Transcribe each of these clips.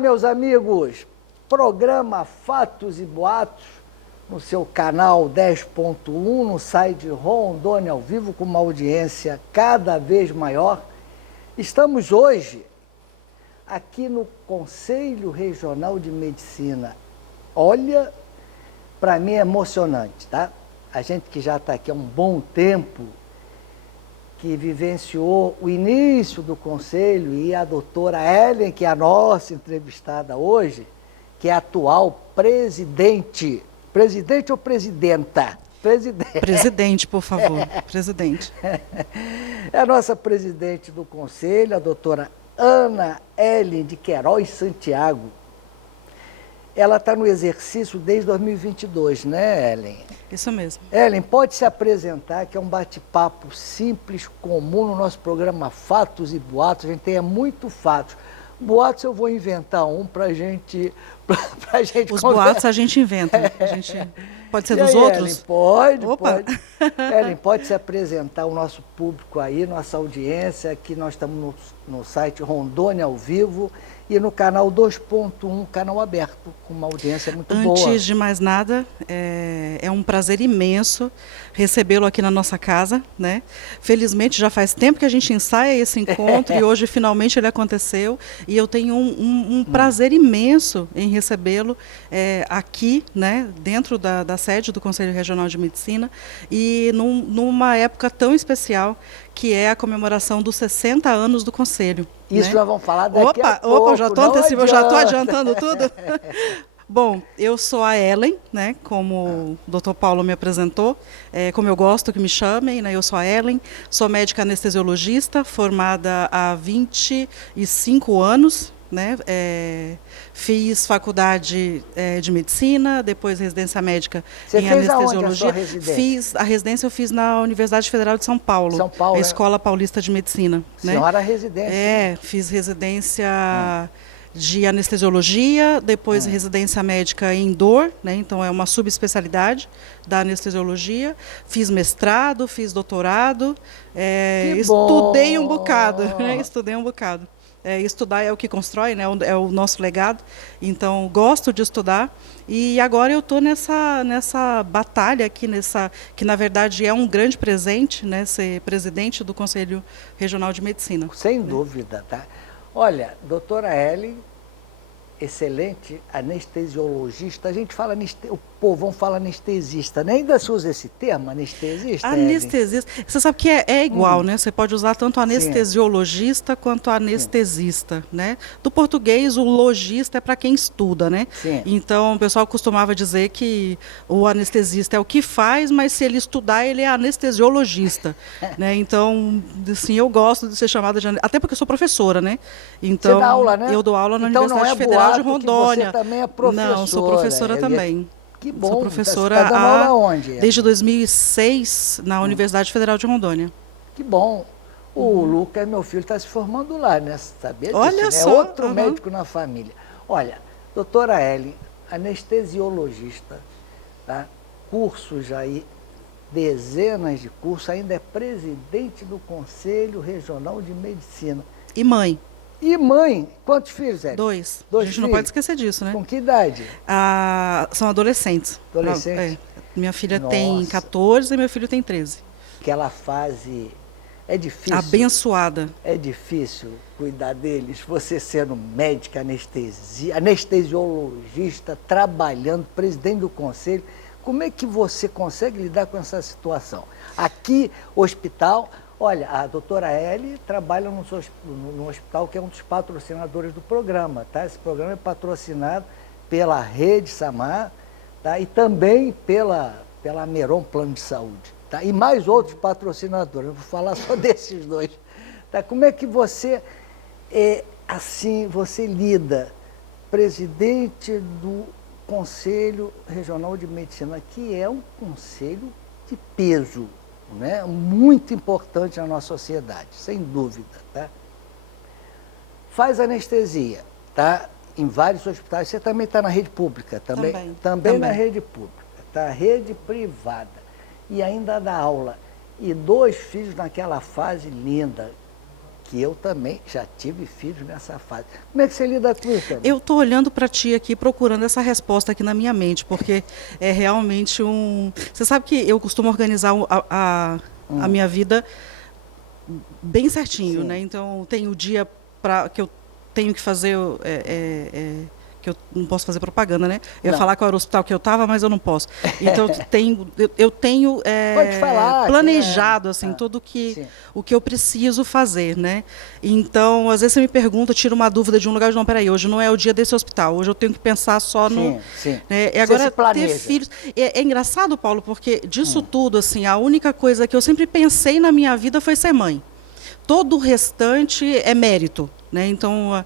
meus amigos, programa Fatos e Boatos, no seu canal 10.1, no site Rondônia ao Vivo, com uma audiência cada vez maior. Estamos hoje aqui no Conselho Regional de Medicina. Olha, para mim é emocionante, tá? A gente que já está aqui há um bom tempo, que vivenciou o início do Conselho, e a doutora Ellen, que é a nossa entrevistada hoje, que é a atual presidente. Presidente ou presidenta? Presidente. Presidente, por favor. Presidente. É a nossa presidente do Conselho, a doutora Ana Ellen de Queiroz Santiago. Ela está no exercício desde 2022, né, Ellen? Isso mesmo. Ellen, pode se apresentar, que é um bate-papo simples, comum no nosso programa Fatos e Boatos. A gente tem muito fatos. Boatos eu vou inventar um pra gente Os boatos a gente inventa. A gente... Pode ser dos aí, outros? Ellen, pode, Opa. pode. Ellen, pode se apresentar o nosso público aí, nossa audiência. Aqui nós estamos no site Rondônia ao Vivo e no canal 2.1, canal aberto, com uma audiência muito boa. Antes de mais nada, é um prazer imenso recebê-lo aqui na nossa casa, né? Felizmente já faz tempo que a gente ensaia esse encontro e hoje finalmente ele aconteceu, e eu tenho um prazer imenso em recebê-lo aqui, né? Dentro da sede do Conselho Regional de Medicina, e numa época tão especial, que é a comemoração dos 60 anos do Conselho. Isso né? nós vamos falar daqui a pouco. Opa, já estou antecipando, já estou adiantando tudo. Bom, eu sou a Ellen, né, como o Dr. Paulo me apresentou, como eu gosto que me chamem, né, eu sou a Ellen, sou médica anestesiologista, formada há 25 anos, né, fiz faculdade de medicina, depois residência médica em anestesiologia. Aonde a sua residência? A residência eu fiz na Universidade Federal de São Paulo, a Escola Paulista de Medicina. Senhora residência. Fiz residência de anestesiologia, depois residência médica em dor, né? Então é uma subespecialidade da anestesiologia. Fiz mestrado, fiz doutorado, estudei um bocado, né? Estudei um bocado. Estudar é o que constrói, né? É o nosso legado, então gosto de estudar, e agora eu estou nessa batalha aqui, que na verdade é um grande presente, né? Ser presidente do Conselho Regional de Medicina. Sem dúvida, tá? Olha, doutora Ellen, excelente anestesiologista. A gente fala, o povão fala anestesista, né? Ainda se usa esse termo, anestesista? Anestesista. Você sabe que é igual, né? Você pode usar tanto anestesiologista quanto anestesista, né? Do português, o logista é para quem estuda, né? Sim. Então, o pessoal costumava dizer que o anestesista é o que faz, mas se ele estudar, ele é anestesiologista, né? Então, assim, eu gosto de ser chamada de... Até porque eu sou professora, né? Então, você dá aula, né? Eu dou aula na então, Universidade Federal de Rondônia. Você também é professora. Não, sou professora também. Que bom. Sou professora você tá dando aula onde? Desde 2006 na Universidade Federal de Rondônia. Que bom. O Lucas, meu filho, está se formando lá, né? Sabia disso? Olha só. É outro médico na família. Olha, doutora Ellen, anestesiologista, tá? Cursos aí, dezenas de cursos, ainda é presidente do Conselho Regional de Medicina. E mãe. E mãe, quantos filhos, Ellen? Dois. A gente não pode esquecer disso, né? Com que idade? São adolescentes. Adolescentes? Minha filha tem 14 e meu filho tem 13. Aquela fase é difícil. Abençoada. É difícil cuidar deles, você sendo médica, anestesiologista, trabalhando, presidente do conselho. Como é que você consegue lidar com essa situação? Aqui, hospital... Olha, a doutora Ellie trabalha no hospital que é um dos patrocinadores do programa, tá? Esse programa é patrocinado pela Rede Samar, tá? E também pela Meron Plano de Saúde, tá? E mais outros patrocinadores, eu vou falar só desses dois. Tá? Como é que você, você lida, presidente do Conselho Regional de Medicina, que é um conselho de peso, né? Muito importante na nossa sociedade, sem dúvida, tá? Faz anestesia, tá? Em vários hospitais. Você também está na rede pública, também na rede pública, tá? Rede privada. E ainda dá aula. E 2 filhos naquela fase linda, que eu também já tive filhos nessa fase. Como é que você lida com isso, Ellen? Eu estou olhando para ti aqui, procurando essa resposta aqui na minha mente, porque é realmente um... Você sabe que eu costumo organizar a minha vida bem certinho, Sim. né? Então, tem o dia que eu tenho que fazer... que eu não posso fazer propaganda, né? Eu ia falar qual era o hospital que eu estava, mas eu não posso. Então, eu tenho Pode falar, planejado assim, tudo o que eu preciso fazer, né? Então, às vezes você me pergunta, tira uma dúvida de um lugar, não, peraí, hoje não é o dia desse hospital, hoje eu tenho que pensar só no... Sim. Né? E agora, ter filhos... É engraçado, Paulo, porque disso tudo, assim, a única coisa que eu sempre pensei na minha vida foi ser mãe. Todo o restante é mérito. Né? Então,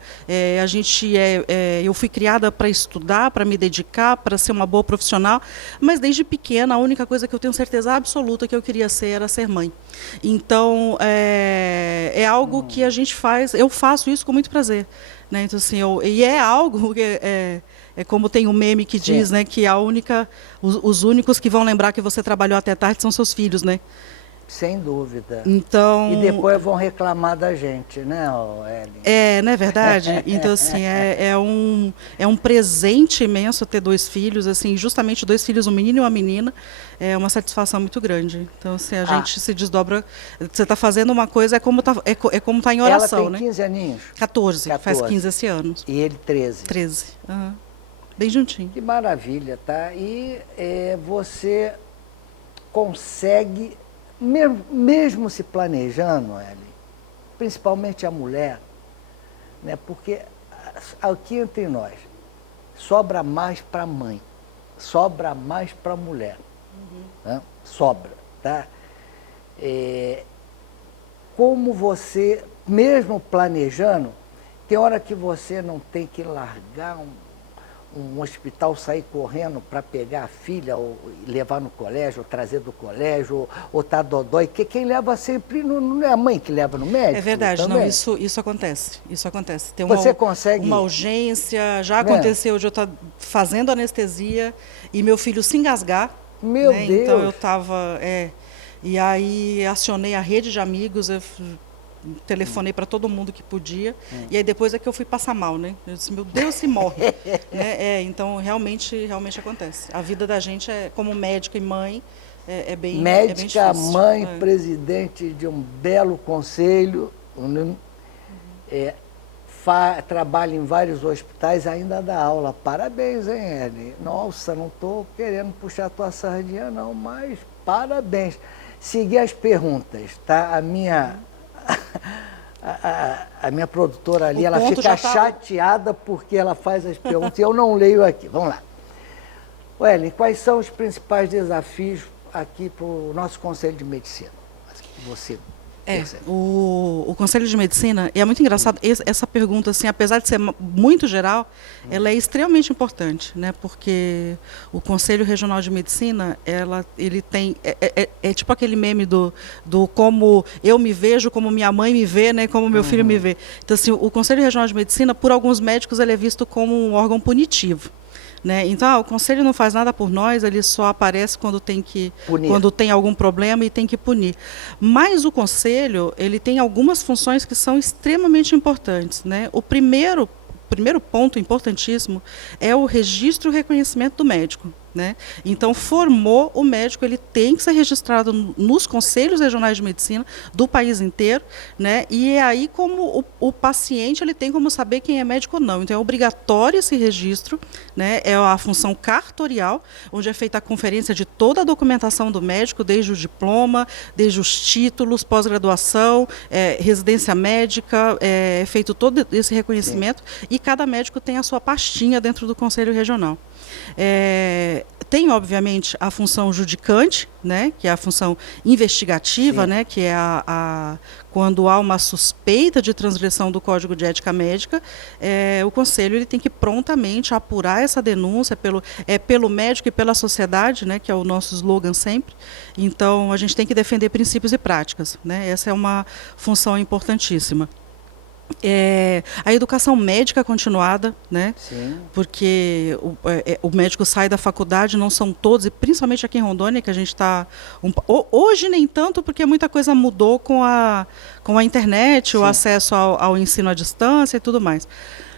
eu fui criada para estudar, para me dedicar, para ser uma boa profissional, mas desde pequena a única coisa que eu tenho certeza absoluta que eu queria ser era ser mãe. Então, é algo que a gente faz, eu faço isso com muito prazer. Né? Então, assim, e é algo que é como tem um meme que diz, né, que os únicos que vão lembrar que você trabalhou até tarde são seus filhos, né? Sem dúvida. Então, e depois vão reclamar da gente, né, Ellen? Não é verdade? Então, assim, é um presente imenso ter 2 filhos, assim, justamente 2 filhos, um menino e uma menina, é uma satisfação muito grande. Então, assim, a gente se desdobra, você está fazendo uma coisa, é como tá em oração, Ela tem né? 15 aninhos? 14, faz 15 esse ano. E ele 13? 13, bem juntinho. Que maravilha, tá? E você consegue... Mesmo se planejando, Ellen, principalmente a mulher, né, porque aqui entre nós, sobra mais para a mãe, sobra mais para a mulher, né? Sobra, tá? Como você, mesmo planejando, tem hora que você não tem que largar um hospital, sair correndo para pegar a filha, ou levar no colégio, ou trazer do colégio, ou tá dodói, que quem leva sempre não é a mãe que leva no médico? É verdade, também? Não, isso acontece, Tem você consegue... uma urgência, já aconteceu de eu estar fazendo anestesia e meu filho se engasgar. Meu né? Deus! Então eu estava... e aí acionei a rede de amigos, eu telefonei para todo mundo que podia, e aí depois é que eu fui passar mal, né? Eu disse, meu Deus, se morre. né? Então, realmente acontece. A vida da gente, como médica e mãe, é bem Médica, é bem difícil. mãe, presidente de um belo conselho, trabalha em vários hospitais, ainda dá aula. Parabéns, hein, Ellen? Nossa, não estou querendo puxar a tua sardinha, não, mas parabéns. Seguir as perguntas, tá? A minha produtora ali, ela fica chateada porque ela faz as perguntas e eu não leio aqui. Vamos lá. Ellen, quais são os principais desafios aqui para o nosso Conselho de Medicina? Você o Conselho de Medicina, e é muito engraçado, essa pergunta, assim, apesar de ser muito geral, ela é extremamente importante, né? Porque o Conselho Regional de Medicina, ele tem, tipo aquele meme do como eu me vejo, como minha mãe me vê, né? Como meu filho me vê. Então, assim, o Conselho Regional de Medicina, por alguns médicos, ele é visto como um órgão punitivo. Né? Então, o conselho não faz nada por nós, ele só aparece quando tem algum problema e tem que punir. Mas o conselho, ele tem algumas funções que são extremamente importantes. Né? O primeiro ponto importantíssimo é o registro e o reconhecimento do médico. Né? Então, formou o médico, ele tem que ser registrado nos conselhos regionais de medicina do país inteiro, né? E é aí como o paciente ele tem como saber quem é médico ou não. Então, é obrigatório esse registro, né? É a função cartorial, onde é feita a conferência de toda a documentação do médico, desde o diploma, desde os títulos, pós-graduação, residência médica, é feito todo esse reconhecimento. Sim. E cada médico tem a sua pastinha dentro do Conselho Regional. Tem, obviamente, a função judicante, né, que é a função investigativa, né, que é quando há uma suspeita de transgressão do Código de Ética Médica, o Conselho ele tem que prontamente apurar essa denúncia pelo médico e pela sociedade, né, que é o nosso slogan sempre. Então, a gente tem que defender princípios e práticas. Né, essa é uma função importantíssima. A educação médica continuada, né? Sim. Porque o médico sai da faculdade, não são todos, e principalmente aqui em Rondônia, que a gente está... Hoje nem tanto, porque muita coisa mudou com a internet, sim, o acesso ao ensino à distância e tudo mais.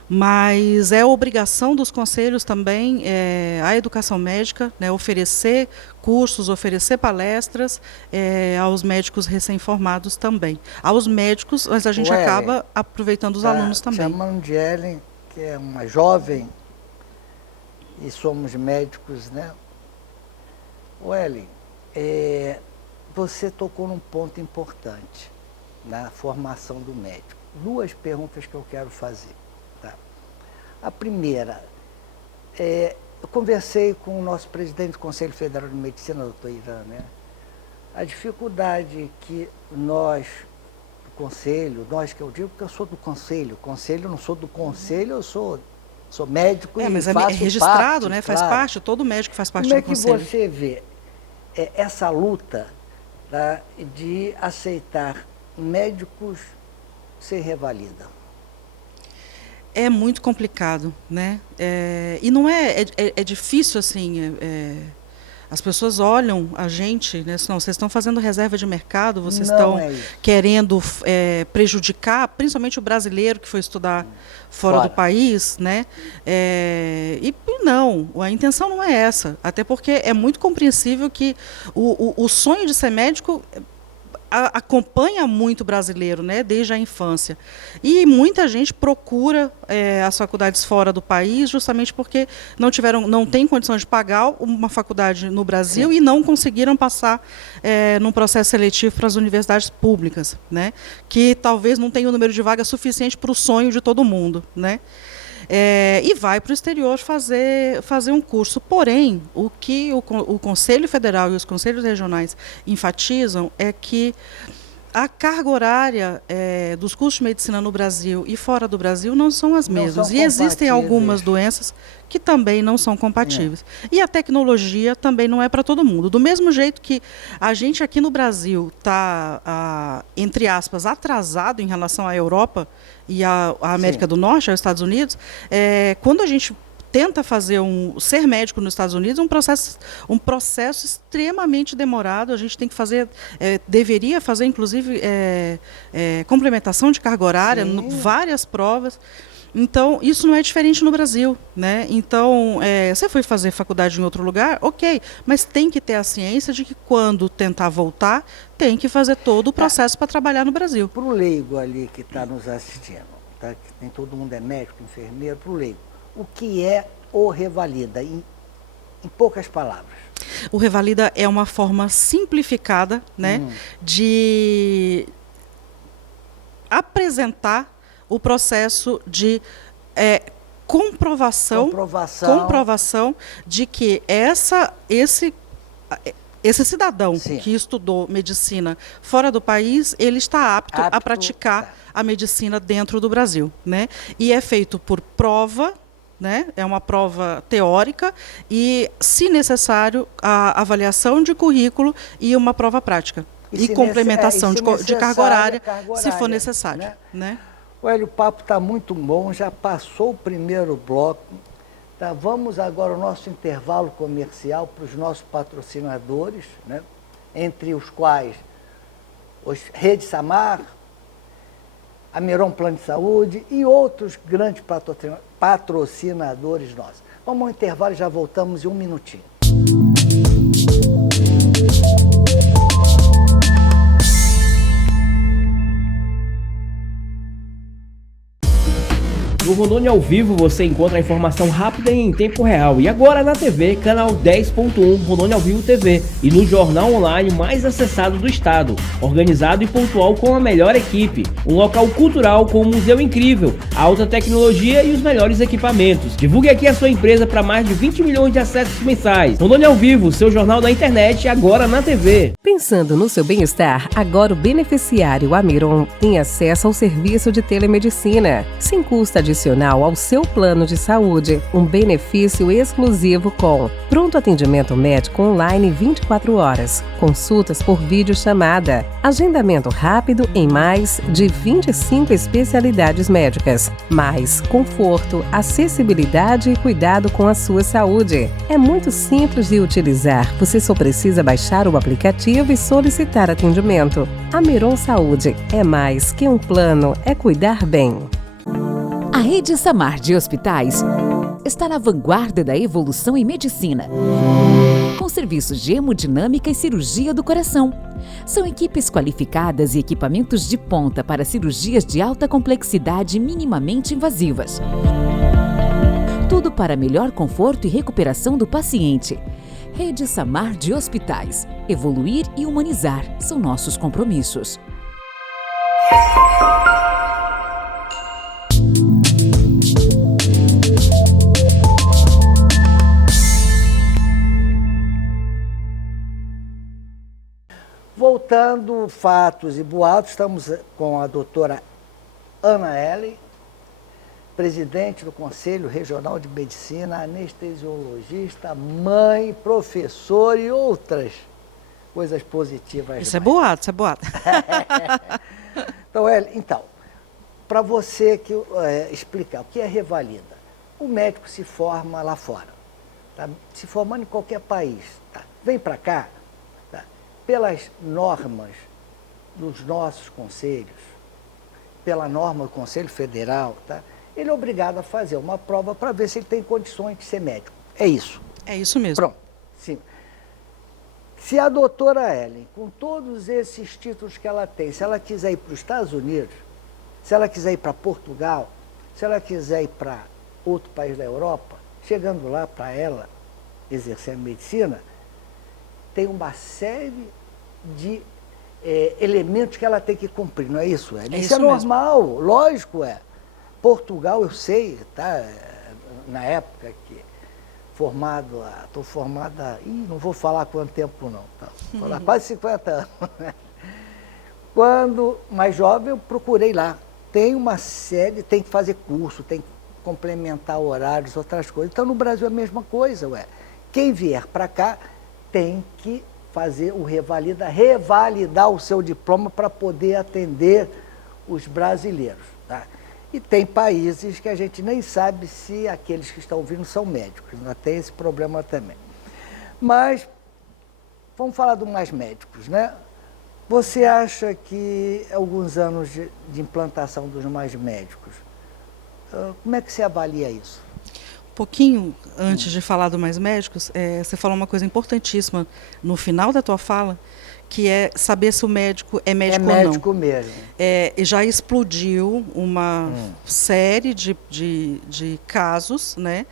Mas é obrigação dos conselhos também, a educação médica, né, oferecer cursos, oferecer palestras aos médicos recém-formados também. Aos médicos, mas a gente acaba aproveitando os alunos também. Chamando de Ellen, que é uma jovem, e somos médicos, né? Ellen, você tocou num ponto importante na formação do médico. 2 perguntas que eu quero fazer. A primeira, eu conversei com o nosso presidente do Conselho Federal de Medicina, doutor Irã, né? A dificuldade que nós, do Conselho, nós que eu digo que eu sou do Conselho, eu não sou do Conselho, eu sou médico e mas faço é registrado, parte, né? Faz claro. parte, todo médico faz parte do Conselho. Como é que você vê essa luta, tá, de aceitar médicos sem revalida? É muito complicado, né? E não é difícil assim. As pessoas olham a gente, né? Não, vocês estão fazendo reserva de mercado, vocês estão querendo prejudicar, principalmente o brasileiro que foi estudar fora do país, né? E não, a intenção não é essa, até porque é muito compreensível que o sonho de ser médico acompanha muito o brasileiro, né, desde a infância. E muita gente procura as faculdades fora do país justamente porque não tem condição de pagar uma faculdade no Brasil, sim, e não conseguiram passar num processo seletivo para as universidades públicas, né, que talvez não tenha o número de vagas suficiente para o sonho de todo mundo, né. E vai para o exterior fazer um curso. Porém, o que o Conselho Federal e os conselhos regionais enfatizam é que a carga horária dos cursos de medicina no Brasil e fora do Brasil não são as mesmas. E existem algumas doenças que também não são compatíveis. E a tecnologia também não é para todo mundo. Do mesmo jeito que a gente aqui no Brasil está, entre aspas, atrasado em relação à Europa e à América, sim, do Norte, aos Estados Unidos, quando a gente tenta ser médico nos Estados Unidos, um processo extremamente demorado. A gente tem que fazer, deveria fazer, inclusive, complementação de carga horária, várias provas. Então, isso não é diferente no Brasil, né? Então, você foi fazer faculdade em outro lugar, ok, mas tem que ter a ciência de que quando tentar voltar, tem que fazer todo o processo para trabalhar no Brasil. Para o leigo ali que está nos assistindo, tá? Que nem todo mundo é médico, enfermeiro, para o leigo, o que é o revalida, em poucas palavras? O revalida é uma forma simplificada, né, de apresentar o processo de comprovação de que esse cidadão, sim, que estudou medicina fora do país, ele está apto a praticar a medicina dentro do Brasil, né? E é feito por prova, né? É uma prova teórica e, se necessário, a avaliação de currículo e uma prova prática. E complementação de carga horária, se for necessário, né? Olha, o papo está muito bom, já passou o primeiro bloco. Tá, vamos agora ao nosso intervalo comercial para os nossos patrocinadores, né? Entre os quais Rede Samar, a Meron Plano de Saúde e outros grandes patrocinadores nossos. Vamos ao intervalo e já voltamos em um minutinho. No Rondônia ao Vivo você encontra a informação rápida e em tempo real. E agora na TV, canal 10.1 Rondônia ao Vivo TV. E no jornal online mais acessado do estado. Organizado e pontual com a melhor equipe. Um local cultural com um museu incrível, alta tecnologia e os melhores equipamentos. Divulgue aqui a sua empresa para mais de 20 milhões de acessos mensais. Rondônia ao Vivo, seu jornal da internet, agora na TV. Pensando no seu bem-estar, agora o beneficiário Amiron tem acesso ao serviço de telemedicina, sem custo adicional adicional ao seu plano de saúde, um benefício exclusivo com pronto atendimento médico online 24 horas, consultas por videochamada, agendamento rápido em mais de 25 especialidades médicas, mais conforto, acessibilidade e cuidado com a sua saúde. É muito simples de utilizar, você só precisa baixar o aplicativo e solicitar atendimento. A Miron Saúde é mais que um plano, é cuidar bem. A Rede Samar de Hospitais está na vanguarda da evolução em medicina, com serviços de hemodinâmica e cirurgia do coração. São equipes qualificadas e equipamentos de ponta para cirurgias de alta complexidade minimamente invasivas. Tudo para melhor conforto e recuperação do paciente. Rede Samar de Hospitais. Evoluir e humanizar são nossos compromissos. Voltando, fatos e boatos, estamos com a doutora Ana Ellen, presidente do Conselho Regional de Medicina, anestesiologista, mãe, professor e outras coisas positivas. Isso é boato, isso é boato. Então, Ellen, para você explicar o que é revalida. O médico se forma lá fora, tá? Se formando em qualquer país, tá? Vem para cá, tá? Pelas normas dos nossos conselhos, pela norma do Conselho Federal, tá? Ele é obrigado a fazer uma prova para ver se ele tem condições de ser médico. É isso. É isso mesmo. Pronto. Sim. Se a doutora Ellen, com todos esses títulos que ela tem, se ela quiser ir para os Estados Unidos, se ela quiser ir para Portugal, se ela quiser ir para outro país da Europa, chegando lá para ela exercer a medicina, tem uma série de elementos que ela tem que cumprir, não é isso, Ellen? Isso é normal, lógico é. Portugal, eu sei, tá? Na época que estou formada, não vou falar quanto tempo não, tá? Vou falar quase 50 anos. Quando mais jovem, eu procurei lá. Tem uma série, tem que fazer curso, tem que complementar horários, outras coisas. Então, no Brasil é a mesma coisa, ué. Quem vier para cá tem que fazer o revalidar o seu diploma para poder atender os brasileiros, tá? E tem países que a gente nem sabe se aqueles que estão vindo são médicos, ainda tem esse problema também. Mas, vamos falar dos mais médicos, né? Você acha que alguns anos de implantação dos mais médicos, como é que você avalia isso? Um pouquinho antes de falar do mais médicos, você falou uma coisa importantíssima no final da tua fala, que é saber se o médico é médico ou não. É médico mesmo. Já explodiu uma série de casos, né,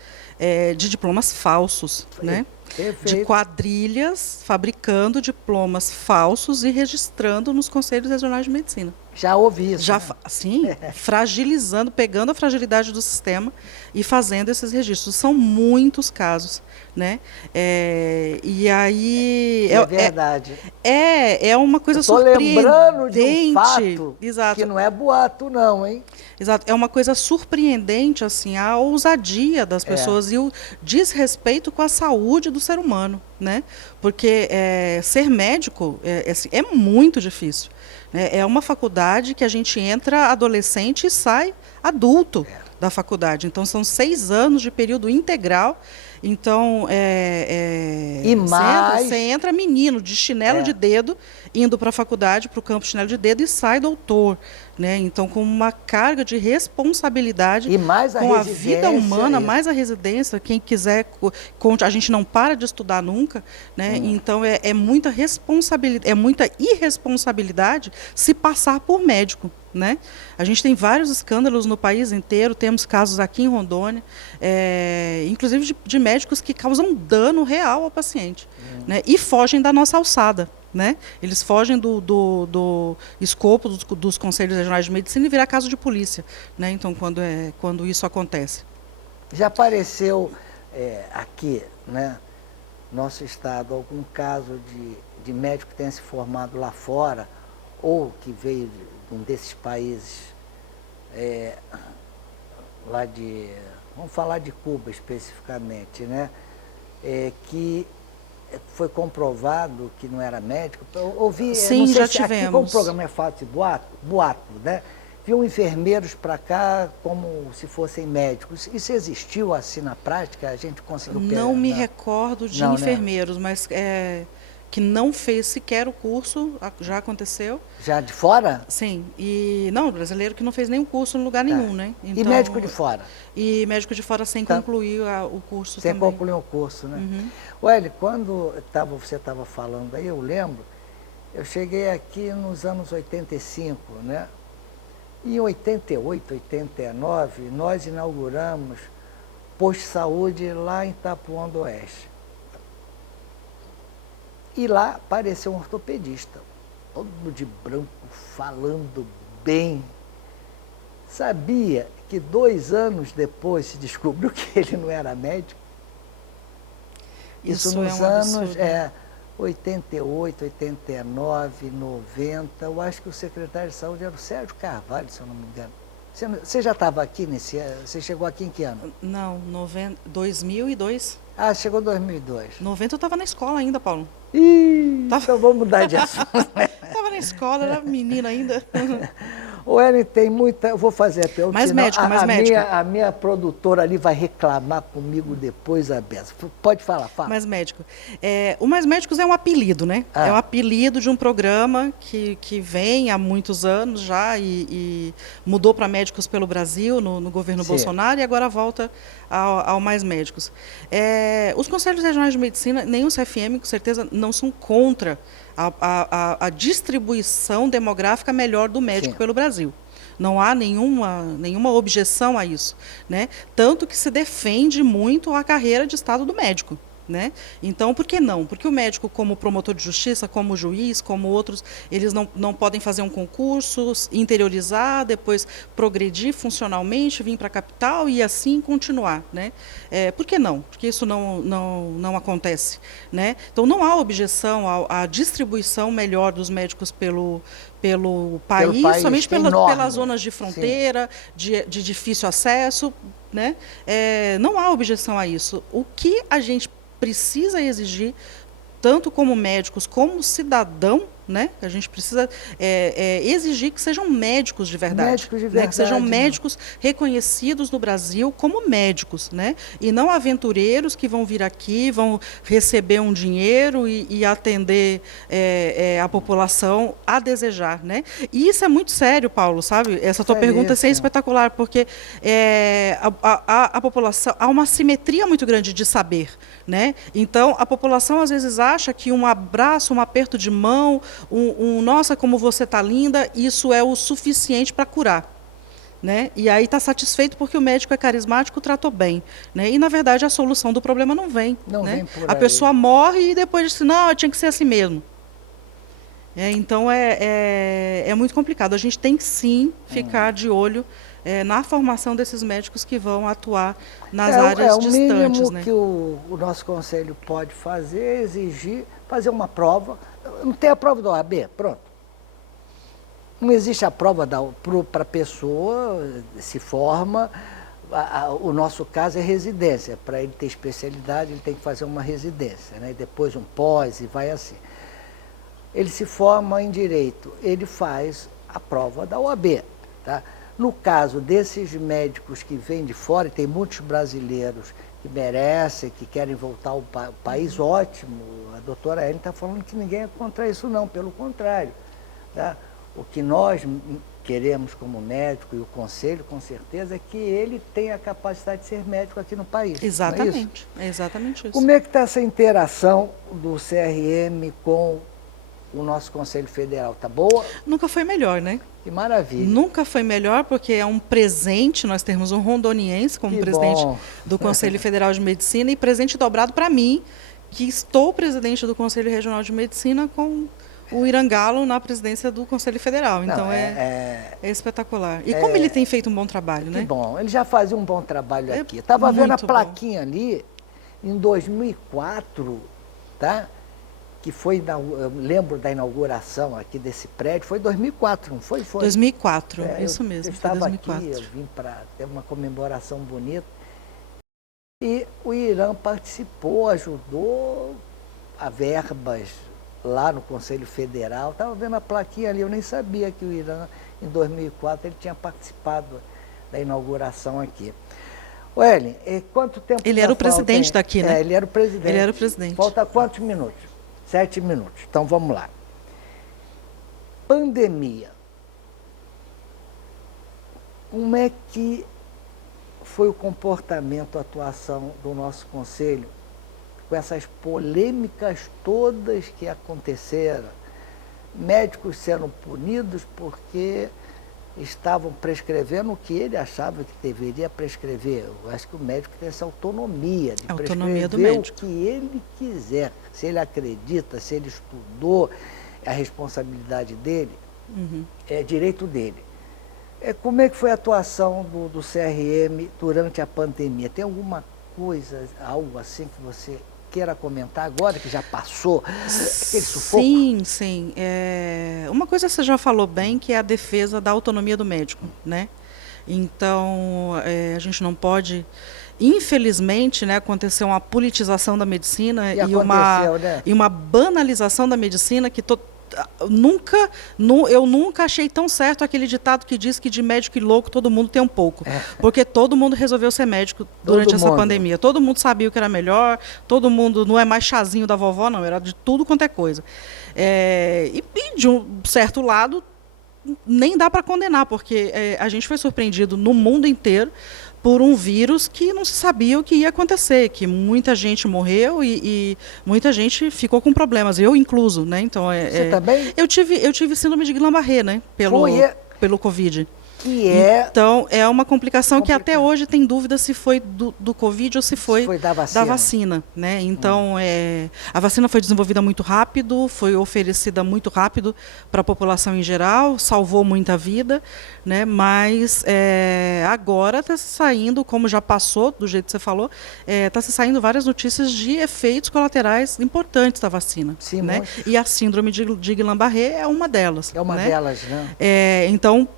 de diplomas falsos, né? Perfeito. De quadrilhas fabricando diplomas falsos e registrando nos conselhos regionais de medicina. Já ouvi isso. Sim, fragilizando, pegando a fragilidade do sistema e fazendo esses registros. São muitos casos, né? E aí... É verdade. É uma coisa surpreendente. Estou lembrando de um fato Exato. Que não é boato não, hein? Exato. É uma coisa surpreendente, assim, a ousadia das pessoas e o desrespeito com a saúde do ser humano, né? Porque ser médico é muito difícil. É uma faculdade que a gente entra adolescente e sai adulto da faculdade. Então, são 6 anos de período integral. Então, você entra menino, de chinelo de dedo, indo para a faculdade, para o campo de chinelo de dedo, e sai doutor. Né? Então, com uma carga de responsabilidade e mais com a vida humana, mais a residência, quem quiser, a gente não para de estudar nunca, né? Então é muita responsabilidade, é muita irresponsabilidade se passar por médico. Né? A gente tem vários escândalos no país inteiro, temos casos aqui em Rondônia, inclusive de médicos que causam dano real ao paciente, né? E fogem da nossa alçada. Né? Eles fogem do escopo dos conselhos regionais de medicina e virar caso de polícia, né? Então, quando isso acontece. Já apareceu aqui, né, no nosso estado, algum caso de médico que tenha se formado lá fora ou que veio de um desses países lá vamos falar de Cuba especificamente, né? Que foi comprovado que não era médico. Eu ouvi, Sim, não sei já se aqui, tivemos. como o programa é fato e boato, né? Viam enfermeiros para cá como se fossem médicos. Isso existiu assim na prática? A gente conseguiu... Não me recordo de Não, enfermeiros, mas que não fez sequer o curso, já aconteceu. Já de fora? Sim, e não, brasileiro que não fez nenhum curso em lugar nenhum, né? E médico de fora? E médico de fora sem concluir o curso sem também. Sem concluir o curso, né? Uhum. Olha, quando você estava falando aí, eu lembro, eu cheguei aqui nos anos 85, né? E em 88, 89, nós inauguramos posto de saúde lá em Itapuã do Oeste. E lá apareceu um ortopedista, todo de branco, falando bem. Sabia que 2 anos depois se descobriu que ele não era médico? Isso nos anos 88, 89, 90. Eu acho que o secretário de saúde era o Sérgio Carvalho, se eu não me engano. Você já estava aqui nesse ano? Você chegou aqui em que ano? Não, 2002. Ah, chegou em 2002. 90 eu estava na escola ainda, Paulo. Então vamos mudar de assunto. Estava na escola, era menina ainda. O Ellen tem muita... Eu vou fazer a pergunta. Mais médico, mais médico. A minha produtora ali vai reclamar comigo depois, a Bessa. Pode falar, fala. Mais médico. O Mais Médicos é um apelido, né? É um apelido de um programa que vem há muitos anos já e mudou para Médicos pelo Brasil, no governo Bolsonaro, e agora volta ao Mais Médicos. Os Conselhos Regionais de Medicina, nem os CFM, com certeza, não são contra a distribuição demográfica melhor do médico pelo Brasil. Não há nenhuma objeção a isso, né? Tanto que se defende muito a carreira de Estado do médico. Né? Então, por que não? Porque o médico, como promotor de justiça, como juiz, como outros, eles não podem fazer um concurso, interiorizar, depois progredir funcionalmente, vir para a capital e assim continuar. Né? Por que não? Porque isso não acontece. Né? Então, não há objeção à distribuição melhor dos médicos pelo país, somente pelas zonas de fronteira, de difícil acesso. Né? Não há objeção a isso. O que a gente precisa exigir, tanto como médicos como cidadão, né? A gente precisa exigir que sejam médicos de verdade, médicos de verdade, né? Que sejam médicos reconhecidos no Brasil como médicos, né? E não aventureiros que vão vir aqui, vão receber um dinheiro e atender a população a desejar, né? E isso é muito sério, Paulo, sabe? Essa tua pergunta é espetacular, porque a população, há uma assimetria muito grande de saber, né? Então, a população às vezes acha que um abraço, um aperto de mão, nossa, como você está linda, isso é o suficiente para curar. Né? E aí está satisfeito porque o médico é carismático, tratou bem. Né? E, na verdade, a solução do problema não vem. Né? Vem por a aí. Pessoa morre e depois diz, não, tinha que ser assim mesmo. Então, é muito complicado. A gente tem que, sim, ficar de olho na formação desses médicos que vão atuar nas áreas distantes. O mínimo né? que o nosso conselho pode fazer é exigir, fazer uma prova. Não tem a prova da OAB? Pronto. Não existe a prova para a pessoa, se forma. O nosso caso é residência. Para ele ter especialidade, ele tem que fazer uma residência, né? Depois um pós e vai assim. Ele se forma em direito, ele faz a prova da OAB. Tá? No caso desses médicos que vêm de fora, e tem muitos brasileiros que merecem, que querem voltar ao país, ótimo. A doutora Ellen está falando que ninguém é contra isso, não, pelo contrário. Tá? O que nós queremos como médico, e o conselho, com certeza, é que ele tenha a capacidade de ser médico aqui no país. Exatamente, é exatamente isso. Como é que está essa interação do CRM com o nosso Conselho Federal? Está boa? Nunca foi melhor, né? Que maravilha. Nunca foi melhor, porque é um presente, nós temos um rondoniense como presidente do Conselho Federal de Medicina e presente dobrado para mim, que estou presidente do Conselho Regional de Medicina com o Irangalo na presidência do Conselho Federal. Então é espetacular. E como ele tem feito um bom trabalho, né? Que bom, ele já fazia um bom trabalho aqui. Estava vendo a plaquinha ali, em 2004, tá? que foi, eu lembro da inauguração aqui desse prédio, foi em 2004, não foi? 2004, isso mesmo. Eu estava 2004. aqui, eu vim para ter uma comemoração bonita. E o Irã participou, ajudou a verbas lá no Conselho Federal. Estava vendo a plaquinha ali, eu nem sabia que o Irã, em 2004, ele tinha participado da inauguração aqui. Ellen, quanto tempo ele era o presidente daqui, né? Ele era o presidente. Ele era o presidente. Falta quantos minutos? 7 minutos. Então, vamos lá. Pandemia. Como é que foi o comportamento, a atuação do nosso conselho com essas polêmicas todas que aconteceram? Médicos sendo punidos porque estavam prescrevendo o que ele achava que deveria prescrever. Eu acho que o médico tem essa autonomia de prescrever o que ele quiser. Se ele acredita, se ele estudou, é a responsabilidade dele, é direito dele. Como é que foi a atuação do CRM durante a pandemia? Tem alguma coisa, algo assim que você queira comentar agora, que já passou, aquele sufoco? Sim. Uma coisa você já falou bem, que é a defesa da autonomia do médico, né? Então, a gente não pode... Infelizmente, né, aconteceu uma politização da medicina e uma banalização da medicina que eu nunca achei tão certo aquele ditado que diz que de médico e louco todo mundo tem um pouco. Porque todo mundo resolveu ser médico durante essa pandemia. Todo mundo sabia o que era melhor, todo mundo não é mais chazinho da vovó, não, era de tudo quanto é coisa. E de um certo lado, nem dá para condenar, porque a gente foi surpreendido no mundo inteiro por um vírus que não se sabia o que ia acontecer, que muita gente morreu e muita gente ficou com problemas, eu incluso, né? Então, você também? Eu tive síndrome de Guillain-Barré, né? Pelo Covid. Então, é uma complicação que até hoje tem dúvida se foi do Covid ou se foi da vacina, né? Então, a vacina foi desenvolvida muito rápido, foi oferecida muito rápido para a população em geral, salvou muita vida, né? Mas agora está saindo, como já passou, do jeito que você falou, está se saindo várias notícias de efeitos colaterais importantes da vacina. Sim, né? E a síndrome de Guillain-Barré é uma delas. É uma delas, né? Então,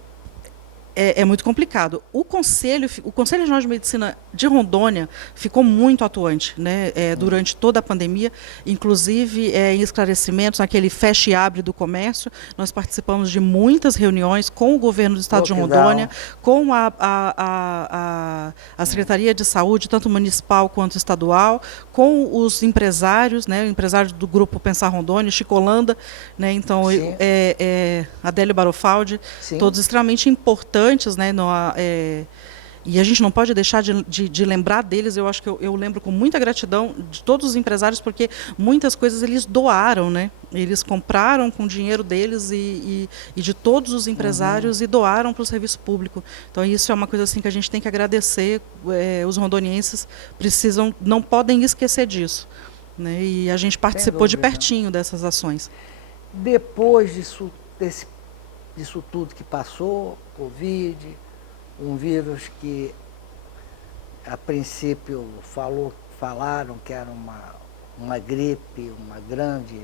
é muito complicado. O Conselho Regional de Medicina de Rondônia ficou muito atuante, né, durante toda a pandemia, inclusive em esclarecimentos, naquele fecha e abre do comércio. Nós participamos de muitas reuniões com o governo do estado de Rondônia, com a Secretaria de Saúde, tanto municipal quanto estadual, com os empresários, né, empresários do grupo Pensar Rondônia, Chico Holanda, né, então Adélio Barofaldi, todos extremamente importantes, né, e a gente não pode deixar de lembrar deles. Eu acho que eu lembro com muita gratidão de todos os empresários, porque muitas coisas eles doaram, né? Eles compraram com o dinheiro deles e de todos os empresários e doaram para o serviço público. Então isso é uma coisa assim que a gente tem que agradecer. Os rondonienses não podem esquecer disso, né? E a gente participou de pertinho dessas ações. Depois disso tudo que passou, Covid, um vírus que a princípio falaram que era uma gripe, uma grande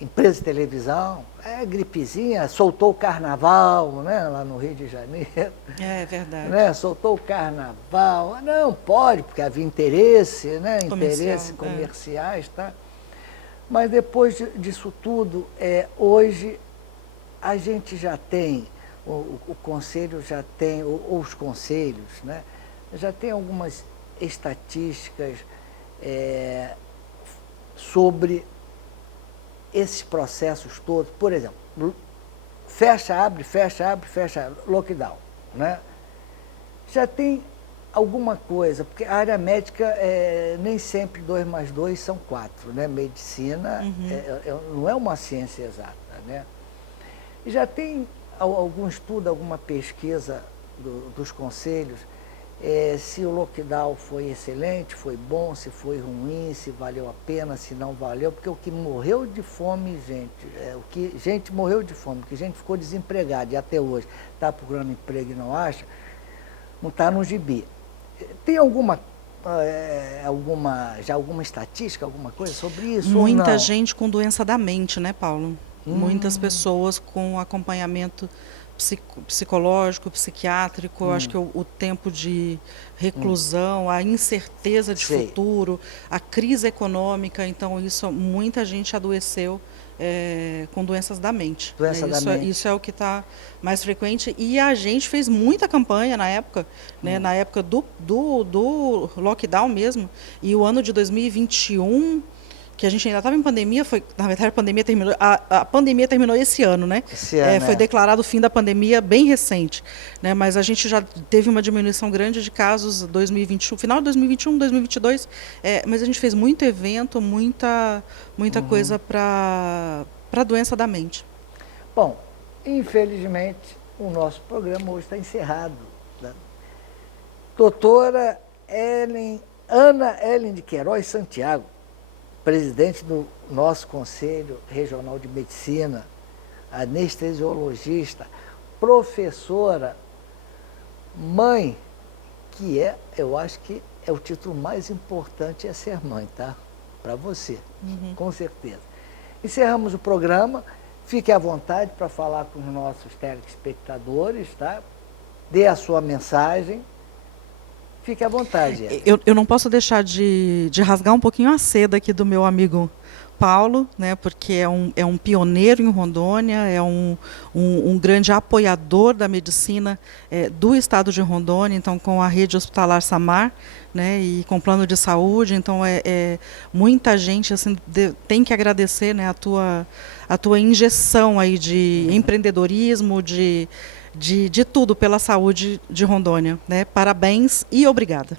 empresa de televisão, gripezinha, soltou o carnaval, né, lá no Rio de Janeiro. É verdade. Né, soltou o carnaval, não pode, porque havia interesse, né, interesses comerciais, tá? Mas depois disso tudo, hoje a gente já tem, o Conselho já tem, ou os conselhos, né, já tem algumas estatísticas sobre esses processos todos. Por exemplo, fecha, abre, lockdown, né? Já tem alguma coisa, porque a área médica nem sempre 2 mais 2 são 4, né? Medicina não é uma ciência exata, né? E já tem algum estudo, alguma pesquisa dos conselhos, se o lockdown foi excelente, foi bom, se foi ruim, se valeu a pena, se não valeu, porque o que morreu de fome, gente morreu de fome, que gente ficou desempregada e até hoje está procurando emprego e não acha, não está no gibi. Tem alguma alguma estatística, alguma coisa sobre isso? Muita gente com doença da mente, né, Paulo? Muitas pessoas com acompanhamento psicológico, psiquiátrico. Eu acho que o tempo de reclusão, a incerteza de futuro, a crise econômica, então muita gente adoeceu com doenças da mente. Isso é o que está mais frequente. E a gente fez muita campanha na época, né, na época do lockdown mesmo. E o ano de 2021, que a gente ainda estava em pandemia, na verdade a pandemia terminou esse ano, né? Foi declarado o fim da pandemia bem recente, né? Mas a gente já teve uma diminuição grande de casos 2021, final de 2021, 2022, mas a gente fez muito evento, muita coisa para a doença da mente. Bom, infelizmente o nosso programa hoje está encerrado, né? Doutora Ana Ellen de Queiroz Santiago, presidente do nosso Conselho Regional de Medicina, anestesiologista, professora, mãe, eu acho que é o título mais importante, é ser mãe, tá? Para você, com certeza. Encerramos o programa, fique à vontade para falar com os nossos telespectadores, tá? Dê a sua mensagem. Fique à vontade. Eu não posso deixar de rasgar um pouquinho a seda aqui do meu amigo Paulo, né, porque é um pioneiro em Rondônia, é um grande apoiador da medicina do estado de Rondônia, então com a rede hospitalar Samar, né, e com plano de saúde, então muita gente assim, tem que agradecer, né, a tua injeção aí de empreendedorismo, de tudo pela saúde de Rondônia, né? Parabéns e obrigada.